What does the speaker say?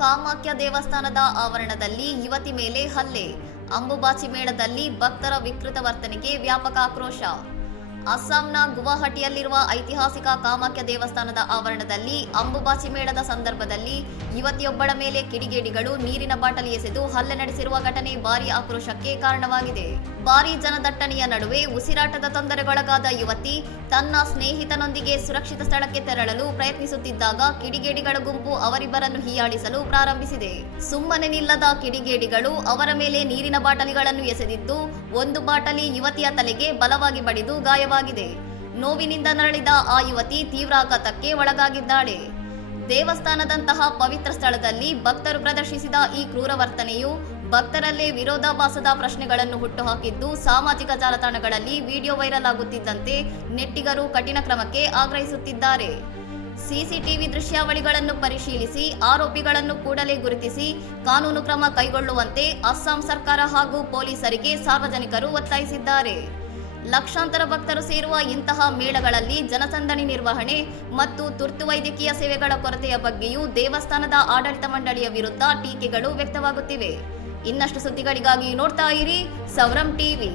ಕಾಮಾಖ್ಯ ದೇವಸ್ಥಾನದ ಆವರಣದಲ್ಲಿ ಯುವತಿ ಮೇಲೆ ಹಲ್ಲೆ, ಅಂಬುಬಾಚಿ ಮೇಳದಲ್ಲಿ ಭಕ್ತರ ವಿಕೃತ ವರ್ತನೆಗೆ ವ್ಯಾಪಕ ಆಕ್ರೋಶ. ಅಸ್ಸಾಂನ ಗುವಾಹಟಿಯಲ್ಲಿರುವ ಐತಿಹಾಸಿಕ ಕಾಮಾಖ್ಯ ದೇವಸ್ಥಾನದ ಆವರಣದಲ್ಲಿ ಅಂಬುಬಾಚಿ ಮೇಳದ ಸಂದರ್ಭದಲ್ಲಿ ಯುವತಿಯೊಬ್ಬಳ ಮೇಲೆ ಕಿಡಿಗೇಡಿಗಳು ನೀರಿನ ಬಾಟಲಿ ಎಸೆದು ಹಲ್ಲೆ ನಡೆಸಿರುವ ಘಟನೆ ಭಾರೀ ಆಕ್ರೋಶಕ್ಕೆ ಕಾರಣವಾಗಿದೆ. ಭಾರೀ ಜನದಟ್ಟಣೆಯ ನಡುವೆ ಉಸಿರಾಟದ ತೊಂದರೆಗೊಳಗಾದ ಯುವತಿ ತನ್ನ ಸ್ನೇಹಿತನೊಂದಿಗೆ ಸುರಕ್ಷಿತ ಸ್ಥಳಕ್ಕೆ ತೆರಳಲು ಪ್ರಯತ್ನಿಸುತ್ತಿದ್ದಾಗ ಕಿಡಿಗೇಡಿಗಳ ಗುಂಪು ಅವರಿಬ್ಬರನ್ನು ಹೀಯಾಳಿಸಲು ಪ್ರಾರಂಭಿಸಿದೆ. ಸುಮ್ಮನೆ ನಿಲ್ಲದ ಕಿಡಿಗೇಡಿಗಳು ಅವರ ಮೇಲೆ ನೀರಿನ ಬಾಟಲಿಗಳನ್ನು ಎಸೆದಿದ್ದು, ಒಂದು ಬಾಟಲಿ ಯುವತಿಯ ತಲೆಗೆ ಬಲವಾಗಿ ಬಡಿದು ಗಾಯವಾಗಿದೆ. ನೋವಿನಿಂದ ನರಳಿದ ಆ ಯುವತಿ ತೀವ್ರ ಆಘಾತಕ್ಕೆ ಒಳಗಾಗಿದ್ದಾಳೆ. ದೇವಸ್ಥಾನದಂತಹ ಪವಿತ್ರ ಸ್ಥಳದಲ್ಲಿ ಭಕ್ತರು ಪ್ರದರ್ಶಿಸಿದ ಈ ಕ್ರೂರ ವರ್ತನೆಯು ಭಕ್ತರಲ್ಲೇ ವಿರೋಧಾಭಾಸದ ಪ್ರಶ್ನೆಗಳನ್ನು ಹುಟ್ಟುಹಾಕಿದ್ದು, ಸಾಮಾಜಿಕ ಜಾಲತಾಣಗಳಲ್ಲಿ ವಿಡಿಯೋ ವೈರಲ್ ಆಗುತ್ತಿದ್ದಂತೆ ನೆಟ್ಟಿಗರು ಕಠಿಣ ಕ್ರಮಕ್ಕೆ ಆಗ್ರಹಿಸುತ್ತಿದ್ದಾರೆ. ಸಿಸಿಟಿವಿ ದೃಶ್ಯಾವಳಿಗಳನ್ನು ಪರಿಶೀಲಿಸಿ ಆರೋಪಿಗಳನ್ನು ಕೂಡಲೇ ಗುರುತಿಸಿ ಕಾನೂನು ಕ್ರಮ ಕೈಗೊಳ್ಳುವಂತೆ ಅಸ್ಸಾಂ ಸರ್ಕಾರ ಹಾಗೂ ಪೊಲೀಸರಿಗೆ ಸಾರ್ವಜನಿಕರು ಒತ್ತಾಯಿಸಿದ್ದಾರೆ. ಲಕ್ಷಾಂತರ ಭಕ್ತರು ಸೇರುವ ಇಂತಹ ಮೇಳಗಳಲ್ಲಿ ಜನಸಂದಣಿ ನಿರ್ವಹಣೆ ಮತ್ತು ತುರ್ತು ವೈದ್ಯಕೀಯ ಸೇವೆಗಳ ಕೊರತೆಯ ಬಗ್ಗೆಯೂ ದೇವಸ್ಥಾನದ ಆಡಳಿತ ಮಂಡಳಿಯ ವಿರುದ್ಧ ಟೀಕೆಗಳು ವ್ಯಕ್ತವಾಗುತ್ತಿವೆ. ಇನ್ನಷ್ಟು ಸುದ್ದಿಗಳಿಗಾಗಿ ನೋಡ್ತಾ ಇರಿ ಸೌರಂ ಟಿವಿ.